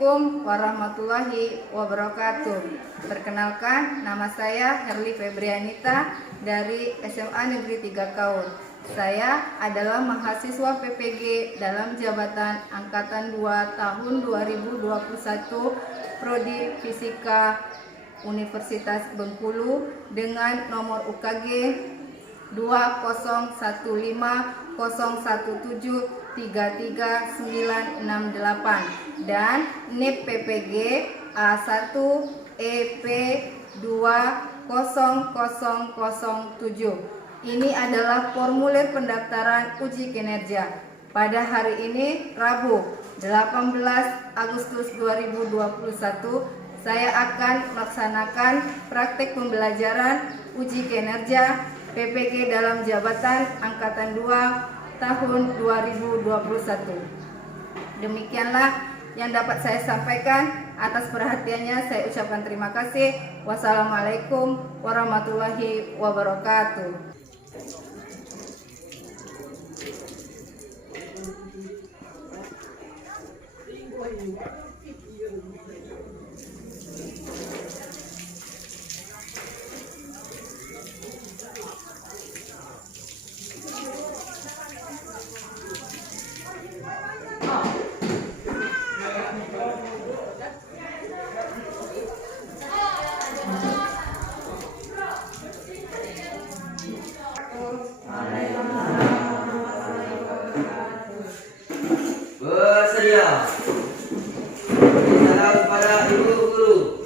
Assalamualaikum warahmatullahi wabarakatuh. Perkenalkan, nama saya Herli Febrianita dari SMA Negeri 3 Kaur. Saya adalah mahasiswa PPG dalam jabatan Angkatan 2 tahun 2021 Prodi Fisika Universitas Bengkulu dengan nomor UKG 2015017336968 dan NIP PPG A1 EP 20007. Ini adalah formulir pendaftaran uji kinerja. Pada hari ini Rabu 18 Agustus 2021 saya akan melaksanakan praktik pembelajaran uji kinerja PPG dalam jabatan Angkatan 2 tahun 2021. Demikianlah yang dapat saya sampaikan. Atas perhatiannya saya ucapkan terima kasih. Wassalamualaikum warahmatullahi wabarakatuh. Bersedia. Salam kepada ibu guru.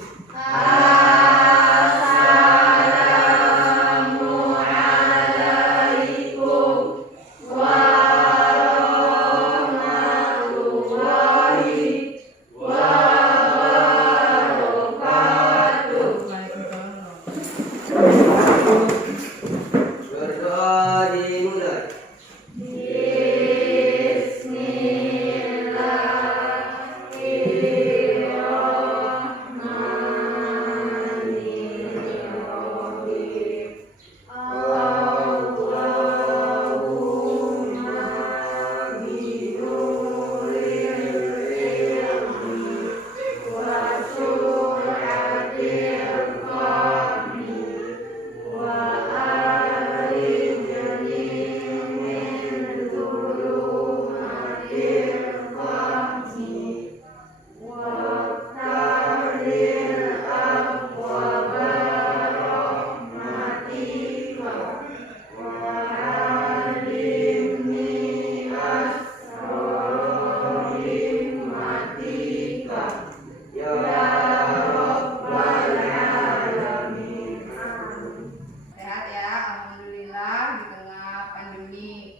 Assalamualaikum warahmatullahi wabarakatuh. Berdoa dimulai.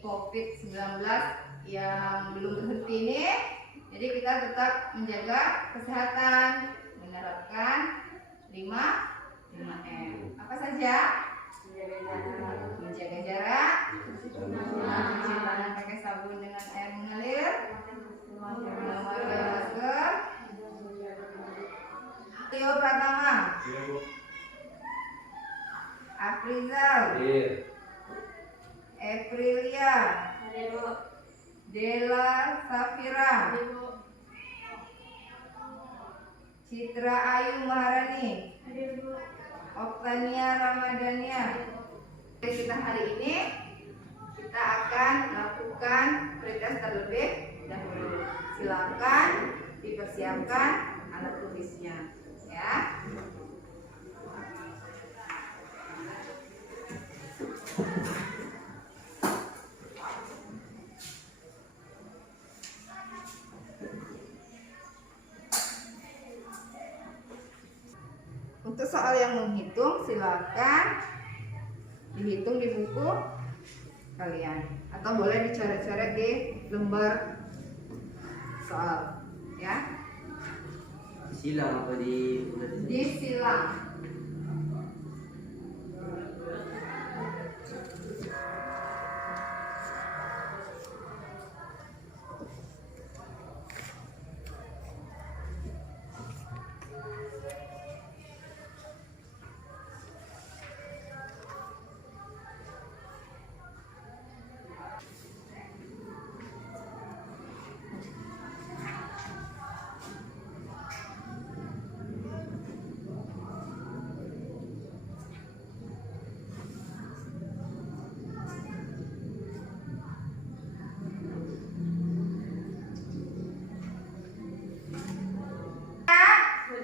COVID-19 yang belum berhenti ini, jadi kita tetap menjaga kesehatan, menerapkan 5M. Apa saja? Menjaga jarak, mencuci tangan pakai sabun dengan air mengalir, memakai masker. Tio Pratama, Afrizal, Eprilia, Dela Safira, Citra Ayu Maharani, Oktania Ramadhania. Kita hari ini kita akan melakukan pretest terlebih dahulu. Silakan dipersiapkan alat tulisnya, ya. Untuk soal yang menghitung, silakan dihitung di buku kalian atau boleh dicoret-coret di lembar soal, ya. Silang apa di silang.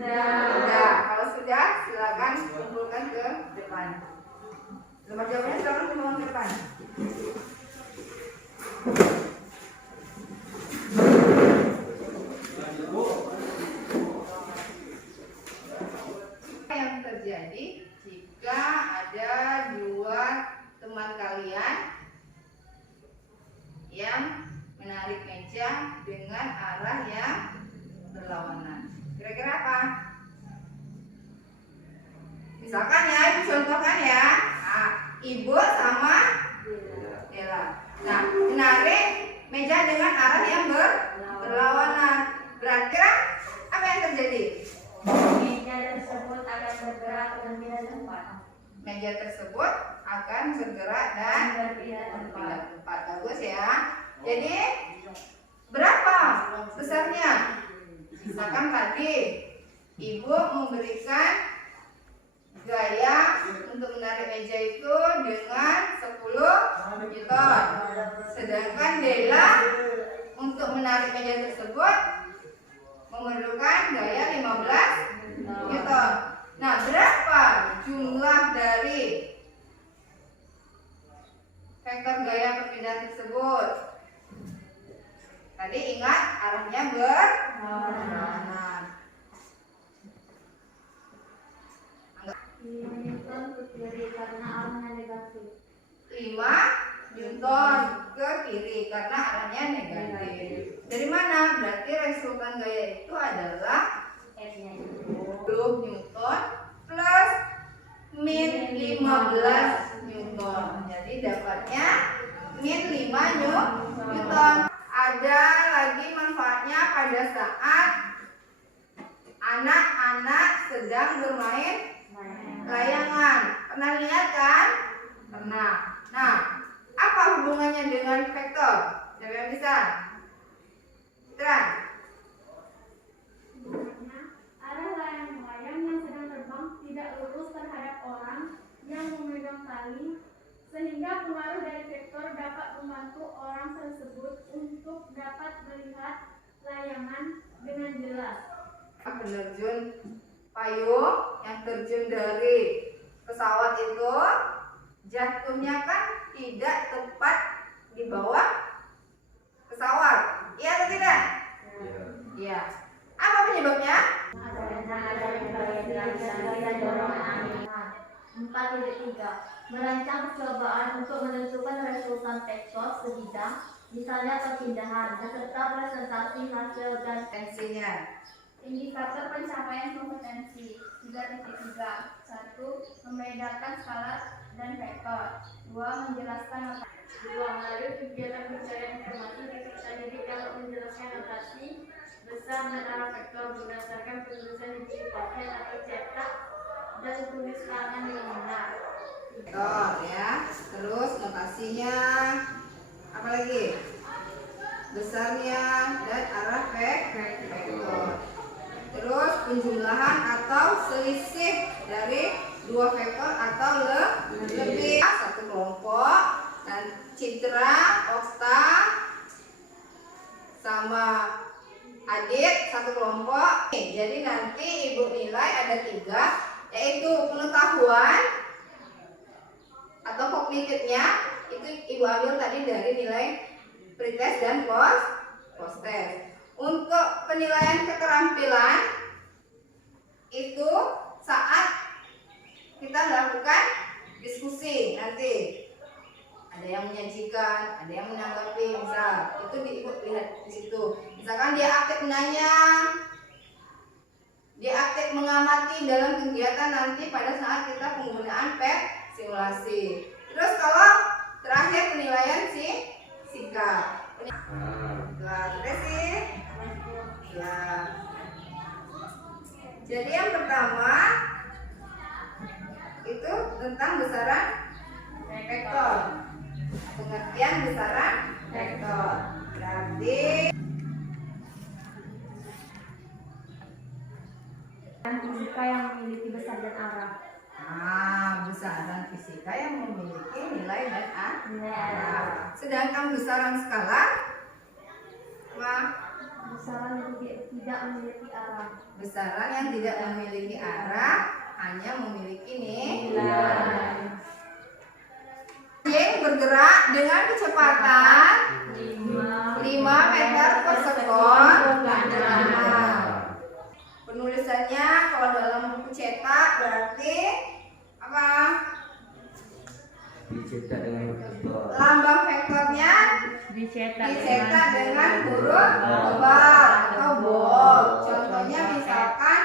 Sudah. Kalau sudah, silakan kumpulkan ke depan. Lembar jawabannya silakan kumpulkan ke depan. Apa yang terjadi jika ada dua teman kalian yang menarik meja dengan arah yang berlawanan? Kira-kira apa? Misalkan ya, ibu contohkan ya. Nah, ibu sama Dela. Nah, menarik meja dengan arah yang berlawanan. Berarti apa yang terjadi? Meja tersebut akan bergerak dan pindah tempat. Meja tersebut akan bergerak dan Berpindah tempat. pindah tempat. Bagus ya. Jadi berapa besarnya? Misalkan tadi ibu memberikan gaya untuk menarik meja itu dengan 10 Newton. Sedangkan Dela untuk menarik meja tersebut memerlukan gaya 15 Newton. Nah, berapa jumlah dari vektor gaya perpindahan tersebut? Tadi ingat arahnya berlawanan. 5 Newton ke kiri karena arahnya negatif. 5 Newton ke kiri karena arahnya negatif. Dari mana? Berarti resultan gaya itu adalah F-nya 10 Newton plus min 15 Newton. Jadi dapatnya min 5 Newton. Ada lagi manfaatnya pada saat anak-anak sedang bermain layangan. Pernah lihat kan? Pernah. Nah, apa hubungannya dengan vektor? Siapa yang bisa? Terang. arah layang-layang yang sedang terbang tidak lurus terhadap orang yang memegang tali, sehingga pengaruh dari vektor dapat membantu orang tersebut untuk dapat melihat layangan dengan jelas. Penerjun payung yang terjun dari pesawat itu jatuhnya kan tidak tepat di bawah pesawat. Iya atau tidak? Iya. Apa penyebabnya? Karena adanya gaya dan dorongan angin. 4.3 Merancang percobaan untuk menentukan resultan vektor sebidang, misalnya perpindahan, beserta presentasi hasil dan Tensinya. indikator pencapaian kompetensi. 3.3 1. Membedakan skala dan vektor. 2. Menjelaskan notasi. 2. Melalui kegiatan pencarian informasi peserta didik dapat menjelaskan notasi besar dan arah vektor berdasarkan penulisan di buku paket atau cetak dan tulis tangan yang benar. Vektor ya. Terus notasinya. Apa lagi? Besarnya dan arah vektor. Terus penjumlahan atau selisih dari dua vektor atau lebih. Satu kelompok dan Citra, Okta sama Adit satu kelompok. Jadi nanti ibu nilai ada 3, yaitu pengetahuan atau kognitifnya itu ibu ambil tadi dari nilai pretest dan post test. Untuk penilaian keterampilan itu saat kita lakukan diskusi nanti. Ada yang menyajikan, ada yang menanggapi, misal itu ibu lihat di situ. Misalkan dia aktif menanya, dia aktif mengamati dalam kegiatan nanti pada saat kita penggunaan PET simulasi. Terus kalau terakhir penilaian sikap. Terus sih. Ya. Jadi yang pertama itu tentang besaran vektor. Pengertian besaran vektor. Berarti fisika yang memiliki besar dan arah. besaran fisika yang memiliki nilai dan Nilai arah. arah. Sedangkan besaran skala besaran yang tidak memiliki arah. Besaran yang tidak memiliki arah hanya memiliki Nilai. Anjing bergerak dengan kecepatan 5 meter per sekon. Penulisannya kalau dalam buku cetak berarti apa? Dicetak dengan vektor. Lambang vektornya dicetak dengan huruf tebal atau bold. Contohnya misalkan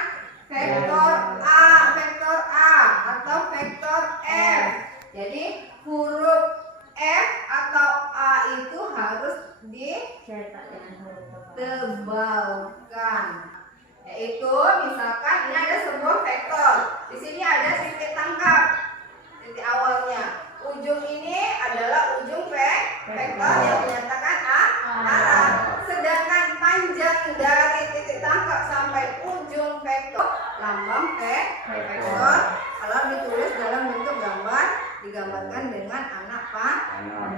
vektor A atau vektor F. Jadi huruf F atau A itu harus Cetak dengan huruf tebal. ditebalkan. Yaitu misalkan ini ada sebuah vektor. Di sini ada titik tangkap, titik awalnya. Ujung ini adalah ujung vektor yang menyatakan arah. Sedangkan panjang dari titik tangkap sampai ujung vektor lambang vektor. Kalau ditulis dalam bentuk gambar, digambarkan dengan anak panah.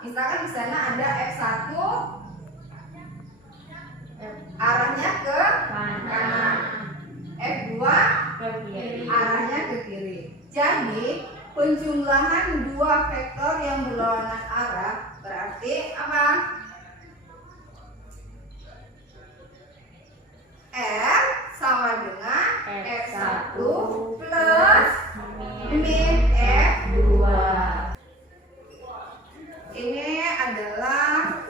Misalkan di sana ada F1, arahnya ke kanan. F2 arahnya ke kiri. Jadi penjumlahan dua vektor yang berlawanan arah berarti apa? R sama dengan F1 plus min F2. Ini adalah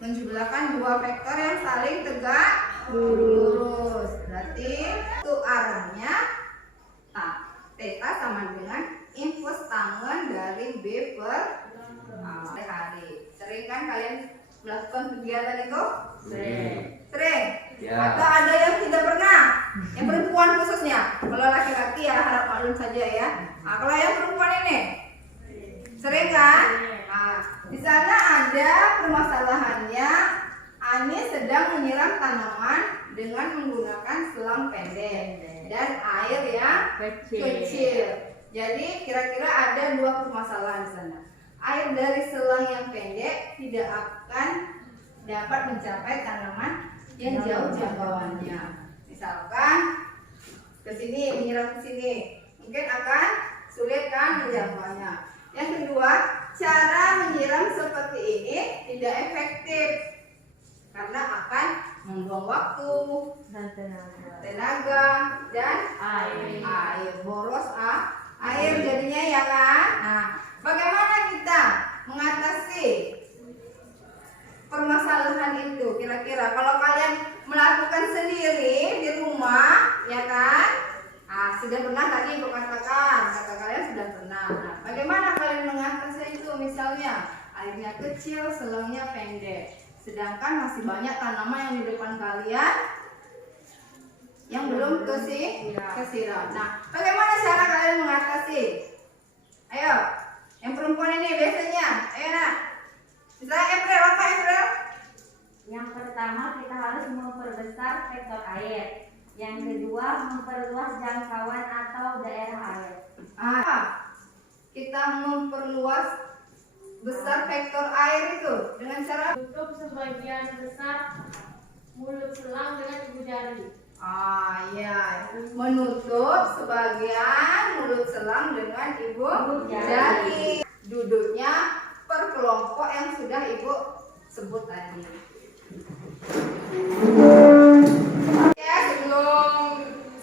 menjumlahkan dua vektor yang saling tegak lurus. Berarti itu arahnya theta sama dengan infus tangan dari B per hari. Sering kan kalian melakukan kegiatan itu? Sering? Ya. Atau ada yang tidak pernah? Yang perempuan khususnya. Kalau laki-laki ya harap maklum saja ya. Nah, kalau yang perempuan ini sering kan? Nah, di sana ada permasalahannya. Ani sedang menyiram tanaman dengan menggunakan selang pendek dan air yang kecil. Jadi kira-kira ada dua permasalahan di sana. Air dari selang yang pendek tidak akan dapat mencapai tanaman yang jauh jangkauannya. Misalkan ke sini menyiram ke sini, mungkin akan sulit kan menjangkauannya. Yang kedua, cara menyiram seperti ini tidak efektif karena akan membuang waktu, tenaga dan air. Boros air jadinya ya kan. Nah, bagaimana kita mengatasi permasalahan itu kira-kira? Kalau kalian melakukan sendiri di rumah ya kan, sudah pernah tadi ibu katakan, kata kalian sudah pernah. Nah, bagaimana kalian mengatasi itu? Misalnya airnya kecil, selangnya pendek, sedangkan masih banyak tanaman yang di depan kalian yang belum kesiram. Nah, bagaimana cara kalian mengatasi? Ayo, yang perempuan ini biasanya, ayo nak. Misalnya April, apa April? Yang pertama kita harus memperbesar vektor air. Yang kedua memperluas jangkauan atau daerah air. Kita memperluas besar vektor air itu dengan cara Tutup sebagian besar mulut selang dengan ibu jari. ya, menutup sebagian mulut selang dengan ibu jari. Duduknya per kelompok yang sudah ibu sebut tadi. Ya,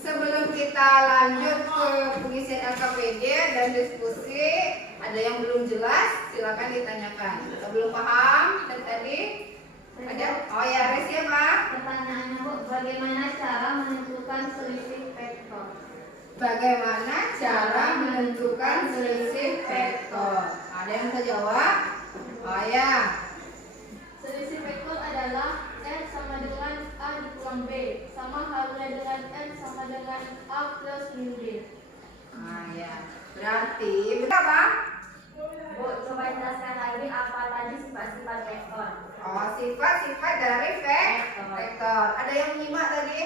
sebelum kita lanjut ke pengisian LKPD dan diskusi, ada yang belum jelas silakan ditanyakan. Atau belum paham dan tadi ada? Oh ya, Res ya Pak. Pertanyaannya Bu, bagaimana cara menentukan selisih vektor? Bagaimana cara menentukan selisih vektor? Ada yang bisa jawab? Oh ya. Selisih vektor adalah N sama dengan A dikurang B, sama halnya dengan N sama dengan A plus min B. Ya. Berarti berapa? Bu, coba jelaskan lagi apa tadi sifat-sifat vektor. Oh, sifat-sifat dari vektor. Ada yang menyimak tadi?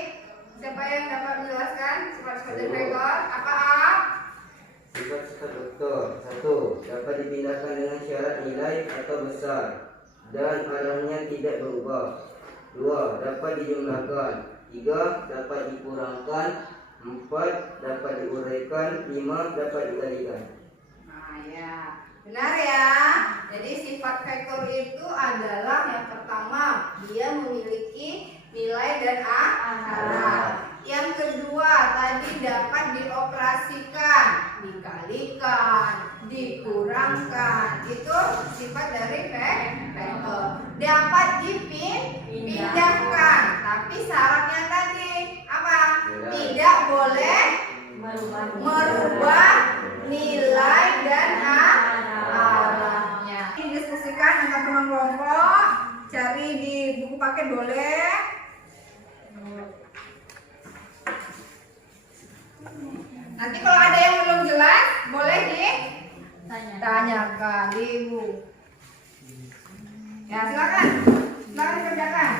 Siapa yang dapat menjelaskan sifat-sifat dari vektor? Apa? Sifat-sifat vektor. 1. Dapat dipindahkan dengan syarat nilai atau besar. dan arahnya tidak berubah. 2. Dapat dijumlahkan. 3. Dapat dikurangkan. 4. Dapat diuraikan. 5. Dapat dikalikan. Nah ya, benar ya. Jadi sifat vektor itu adalah yang pertama, dia memiliki nilai dan arah. Yang kedua, tadi dapat dioperasikan, dikalikan, dikurangkan. Itu sifat dari vektor. Dapat dipindahkan, tapi syaratnya tadi apa? Tidak boleh merubah nilai dan arahnya. Didiskusikan dengan teman kelompok, cari di buku paket boleh. Nanti kalau ada yang belum jelas, boleh ditanyakan di ibu. Ya silakan, silakan dikerjakan.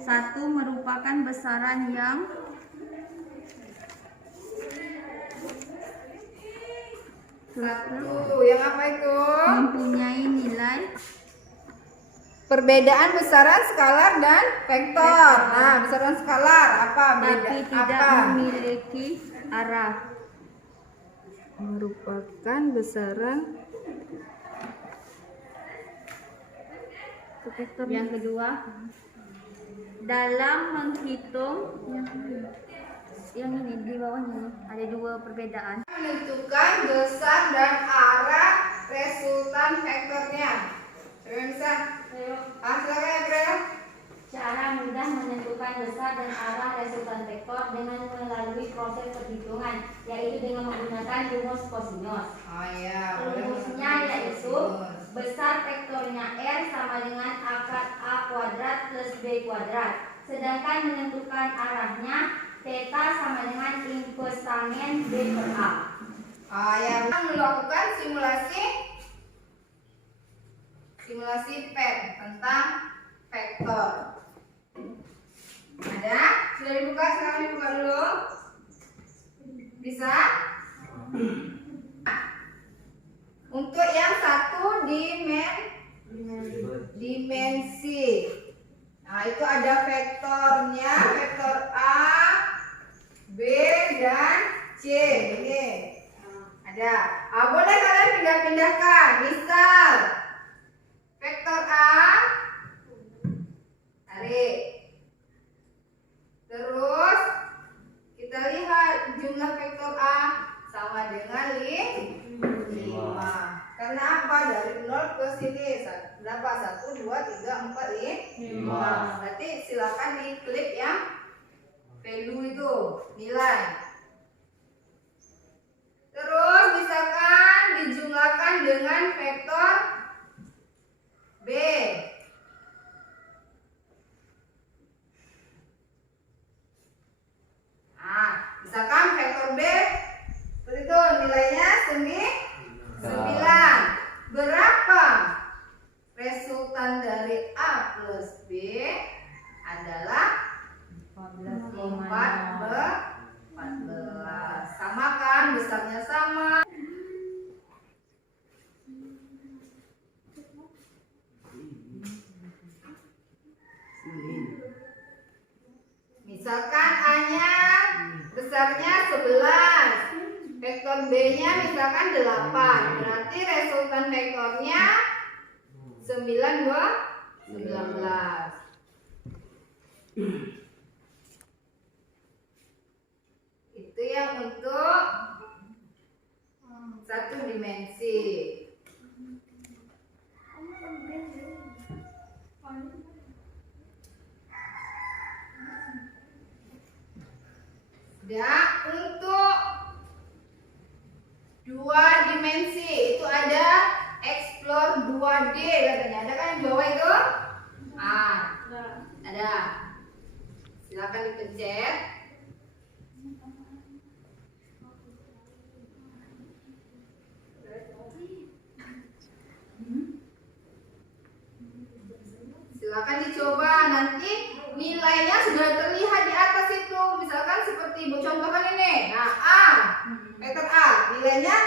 Satu merupakan besaran yang Satu, yang apa itu? mempunyai nilai Perbedaan besaran skalar dan vektor. Nah, besaran skalar apa? tapi tidak apa? memiliki arah. Merupakan besaran Yang kedua, dalam menghitung yang ini di bawahnya ada dua perbedaan. menentukan besar dan arah resultan vektornya. Siapa yang bisa? Silakan ya, Bro. Cara mudah menentukan besar dan arah resultan vektor dengan melalui proses perhitungan, yaitu dengan menggunakan rumus kosinus. Oh iya. Rumusnya yaitu besar vektornya R sama dengan akar A kuadrat plus B kuadrat. Sedangkan menentukan arahnya theta sama dengan inverse tangen B per A. Oh ya, melakukan simulasi PET tentang vektor. Ada? Sudah dibuka? Sekarang dibuka dulu. Bisa? Untuk yang satu dimensi. Nah, itu ada vektornya, vektor A, B, dan C. Ini ada. Boleh kalian pindah-pindahkan. Misal, vektor A, tarik. Terus, kita lihat jumlah vektor A sama dengan 5. Karena apa? Dari 0 ke sini berapa? 1, 2, 3, 4, 5. Berarti silakan diklik yang value itu, nilai. Terus misalkan dijumlahkan dengan vektor B. Nah, misalkan vektor B seperti itu, nilainya 9. Berapa resultan dari A plus B adalah 14. Sama kan, besarnya sama. Misalkan A-nya besarnya 11, vektor B-nya misalkan 8, berarti resultan vektornya 9, 19. Itu yang untuk satu dimensi. Dan untuk dua dimensi itu ada explore 2D katanya. Ada kan yang bawah itu? Ada. Silakan dipencet. Silakan dicoba, nanti nilainya sudah terlihat di atas itu. Misalkan seperti contoh uraiannya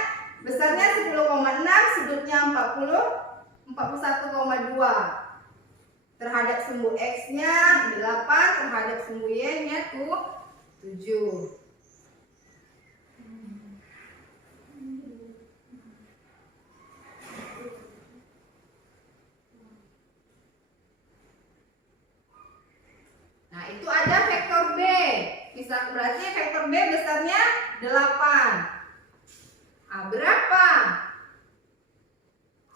besarnya 10,6, sudutnya 41,2. Terhadap sumbu X-nya 8, terhadap sumbu Y-nya 7. Nah, itu ada vektor B. Misal berarti vektor B besarnya 8. Berapa?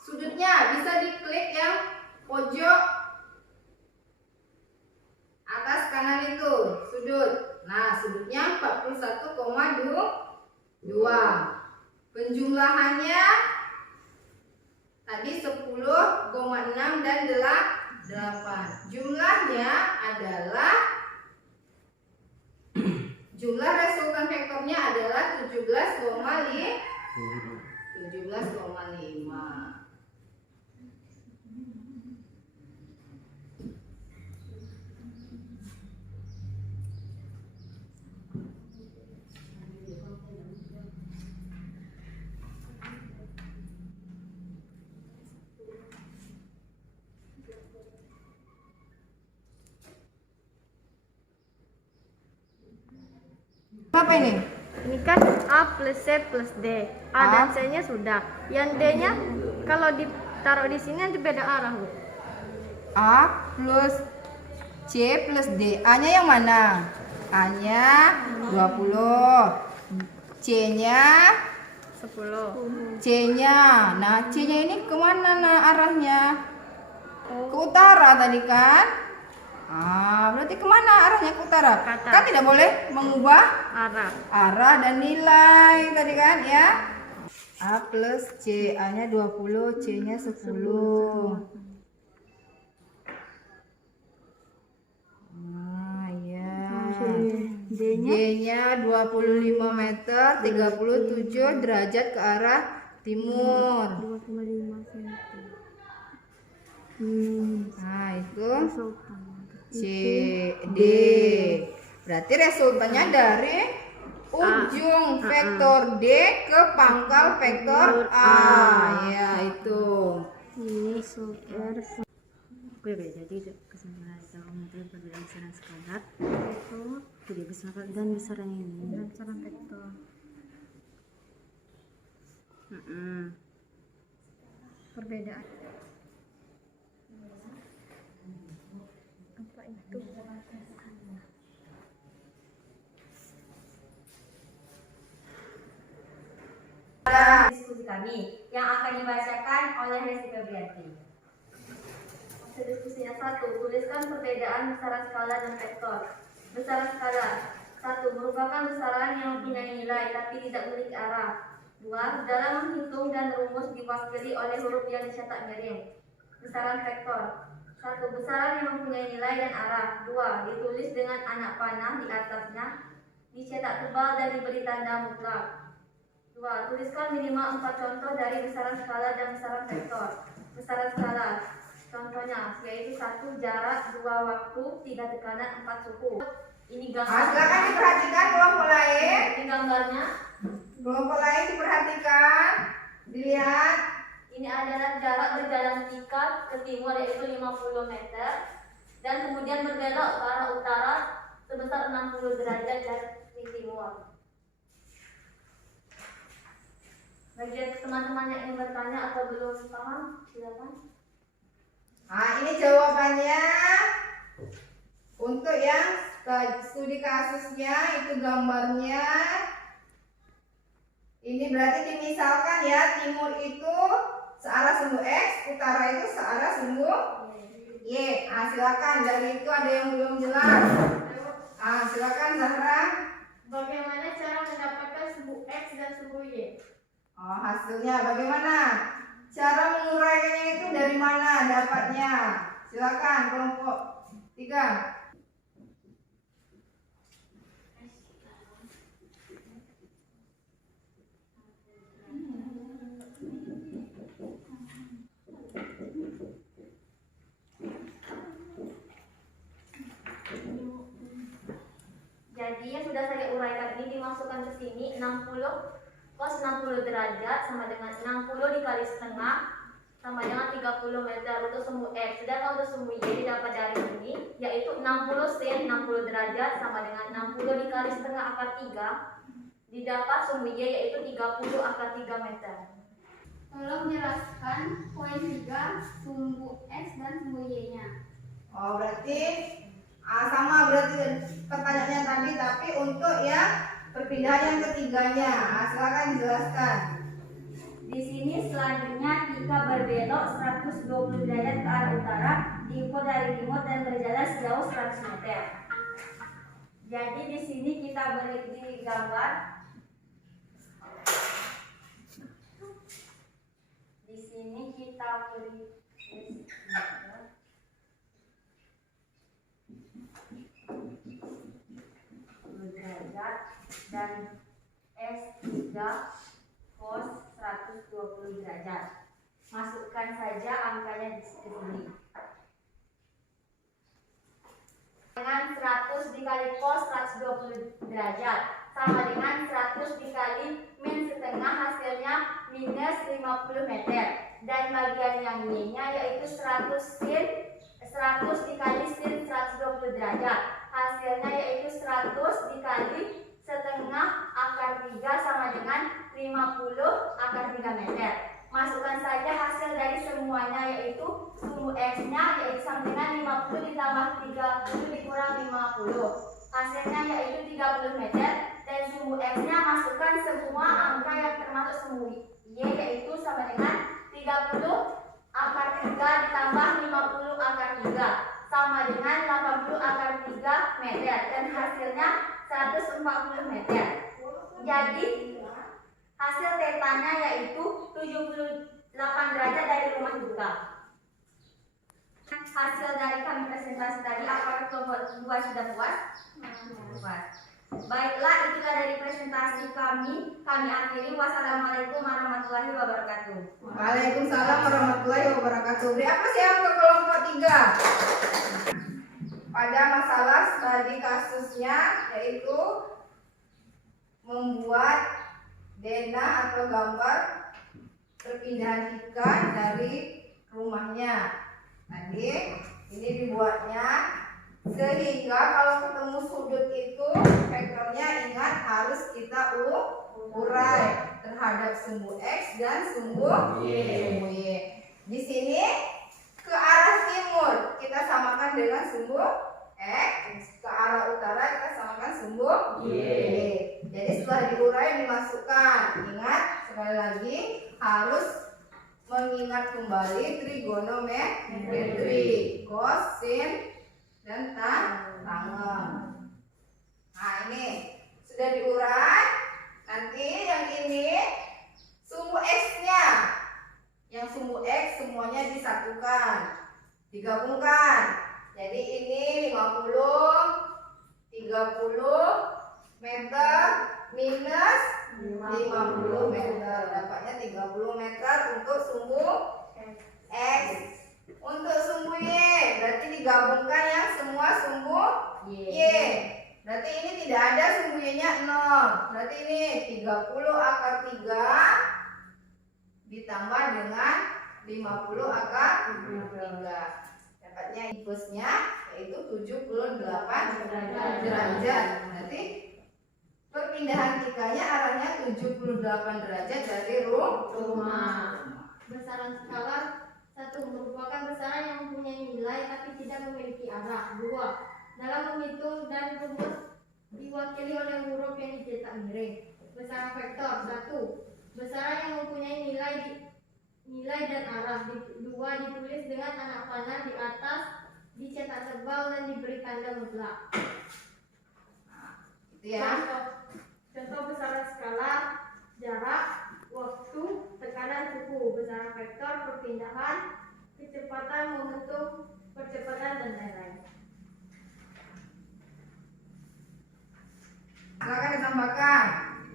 Sudutnya bisa diklik yang pojok atas kanan itu, sudut. Nah, sudutnya 41,2. Penjumlahannya tadi 10,6 dan 8. Jumlahnya adalah jumlah resultan vektornya adalah 17,5. Apa ini? Ini kan A plus C plus D. A dan C-nya sudah. Yang D-nya kalau ditaruh di sini nanti beda arah, Bu. A plus C plus D. A-nya yang mana? A-nya 20. C-nya 10. C-nya. Nah, C-nya ini kemana arahnya? Ke utara tadi kan? Berarti kemana arahnya ke utara? Ke atas. Kan tidak boleh mengubah Arah. dan nilai tadi kan ya. A plus C, A-nya 20, C-nya 10. D-nya 25 meter, 37 derajat ke arah timur. 25 cm. Nah, itu C, D. Berarti resultannya dari ujung vektor D ke pangkal vektor A. Ya, itu. Ini R. Oke, jadi kesimpulan kita mengenai perbedaan besaran skalar itu tidak besaran dan besaran ini dan besaran vektor. Perbedaan apa itu? Diskusi kami yang akan dibacakan oleh Resi Febrianti. Hasil diskusinya 1. Tuliskan perbedaan besaran skalar dan vektor. Besaran skalar 1. Merupakan besaran yang mempunyai nilai tapi tidak memiliki arah. 2. Dalam menghitung dan rumus diwakili oleh huruf yang dicetak miring. Besaran vektor 1. Besaran yang mempunyai nilai dan arah. 2. Ditulis dengan anak panah di atasnya, dicetak tebal dan diberi tanda mutlak. 2. Tuliskan minimal 4 contoh dari besaran skalar dan besaran vektor. Besaran skalar contohnya yaitu 1. Jarak, 2. Waktu, 3. Tekanan, 4. Suhu. Ini gambar. Silakan diperhatikan kelompok lain. Ini gambarnya. Kelompok lain diperhatikan. Dilihat. Ini adalah jarak berjalan ikat ke timur yaitu 50 meter dan kemudian berbelok ke arah utara sebesar 60 derajat dari timur. Bagi teman-teman yang ingin bertanya atau belum paham, silakan. Nah, ini jawabannya. Untuk yang studi kasusnya itu gambarnya. Ini berarti dimisalkan ya, timur itu searah sumbu X, utara itu searah sumbu Y. Silakan, dari itu ada yang belum jelas. Silakan Zahra. Bagaimana cara mendapatkan sumbu X dan sumbu Y? Hasilnya bagaimana? Cara menguraikannya itu dari mana dapatnya? Silakan kelompok 3. Jadi yang sudah saya uraikan ini dimasukkan ke sini 60 Cos 60 derajat sama dengan 60 dikali setengah sama dengan 30 meter untuk sumbu X. Sedangkan untuk sumbu Y didapat dari ini, yaitu 60 sin 60 derajat sama dengan 60 dikali setengah akar 3. Didapat sumbu Y yaitu 30 akar 3 meter. Tolong jelaskan poin 3 sumbu X dan sumbu Y-nya. Oh, berarti sama berarti pertanyaannya tadi, tapi untuk yang perpindahan yang ketiganya. Silakan dijelaskan. Di sini selanjutnya jika berbelok 120 derajat ke arah utara, diukur dari timur dan berjalan sejauh 100 meter. Jadi di sini kita beri di gambar. Di sini kita beri derajat dan S3 cos 120 derajat. Masukkan saja angkanya di sini. Dengan 100 dikali cos 120 derajat sama dengan 100 dikali min setengah, hasilnya minus 50 meter. Dan bagian yang Y-nya yaitu 100 dikali sin 120 derajat. Hasilnya yaitu 100 dikali setengah akar 3 sama dengan 50 akar 3 meter. Masukkan saja hasil dari semuanya, yaitu sumbu X-nya yaitu sama dengan 50 ditambah 30 dikurang 50. Hasilnya yaitu 30 meter. Dan sumbu X-nya masukkan semua angka yang termasuk sumbu Y yaitu sama dengan 30 akar 3 ditambah 50 akar 3 sama dengan 80 akar 3 meter. Dan hasilnya 140 meter. Jadi hasil tetanya yaitu 78 derajat dari rumah duka. Hasil dari kami presentasi tadi, apakah kelompok 2 sudah puas? Puas. Baiklah, itulah dari presentasi kami. Kami akhiri. Wassalamualaikum warahmatullahi wabarakatuh. Waalaikumsalam warahmatullahi wabarakatuh. Beri apa sih yang ke kelompok 3? Pada masalah studi kasusnya, yaitu membuat dena atau gambar perpindahan ikan dari rumahnya. Tadi ini dibuatnya sehingga kalau ketemu sudut itu vektornya ingat harus kita urai terhadap sumbu X dan sumbu Y. Di sini ke arah timur kita samakan dengan sumbu X, ke arah utara kita samakan sumbu Y. Jadi setelah diurai dimasukkan. Ingat sekali lagi harus mengingat kembali trigonometri, cos, sin, dan tangen. Nah ini sudah diurai. Nanti yang ini sumbu X-nya, yang sumbu X semuanya disatukan, digabungkan. Jadi ini 30 meter minus 50 meter, dapatnya 30 meter untuk sumbu X. Untuk sumbu Y berarti digabungkan yang semua sumbu Y. Berarti ini tidak ada sumbu Y-nya 0. Berarti ini 30 akar 3 ditambah dengan 50 akar 3. Dapatnya inversenya yaitu 78 derajat. Berarti perpindahan ikanya arahnya 78 derajat dari rumah. Besaran skala 1 merupakan besaran yang mempunyai nilai tapi tidak memiliki arah. 2. Dalam menghitung dan rumus diwakili oleh huruf yang dicetak miring. Besaran vektor 1. Besaran yang mempunyai nilai dan arah. 2. Ditulis dengan anak panah di atas, dicetak tebal dan diberi tanda mutlak. Contoh besaran skala, jarak, waktu, tekanan suhu, besaran vektor, perpindahan, kecepatan, momentum, percepatan, dan lain-lain. Silakan ditambahkan.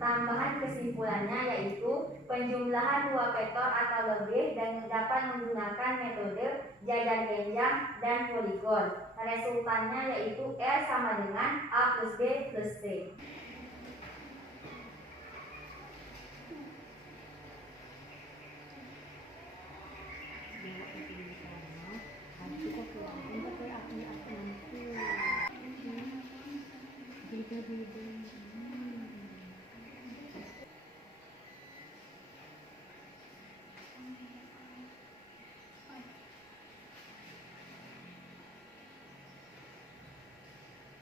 Tambahan kesimpulannya yaitu penjumlahan dua vektor atau lebih dan dapat menggunakan metode jajar genjang dan poligon. Resultannya yaitu R sama dengan A plus B plus C.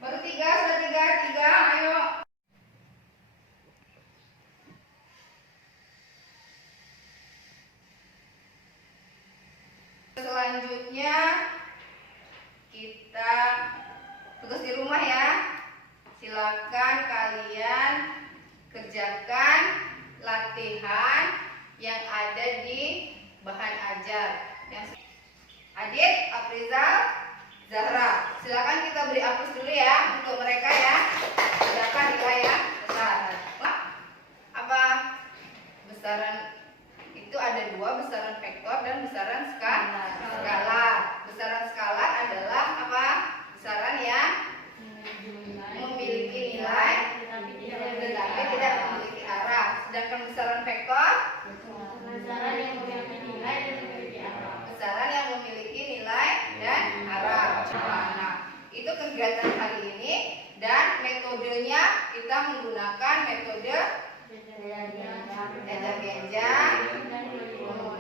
Baru tiga, sudah tiga, ayo. Selanjutnya kita tugas di rumah ya. Silakan kalian kerjakan latihan yang ada di bahan ajar. Yang Adit, Afrizal, Zahra. Silakan kita beri hapus dulu ya untuk mereka ya. Kerjakan nilai ya. Besar. Apa? Besaran itu ada dua, besaran vektor dan besaran skala. Besaran skala adalah apa? Besaran yang memiliki nilai tetapi tidak memiliki arah. Sedangkan besaran vektor Besaran yang memiliki nilai dan memiliki arah. besaran yang memiliki nilai dan arah. Nah, itu kegiatan hari ini dan metodenya kita menggunakan metode jajar genjang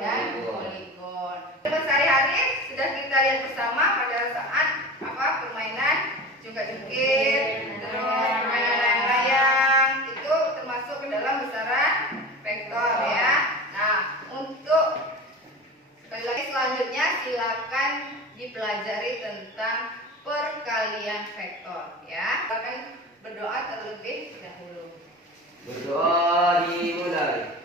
dan poligon. Terus sehari-hari sudah kita lihat bersama pada saat permainan jungkat-jungkit, terus permainan layang-layang itu termasuk ke dalam besaran vektor ya. Nah, untuk sekali lagi selanjutnya silakan dipelajari tentang perkalian vektor ya. Silakan berdoa terlebih dahulu. Berdoa dimulai.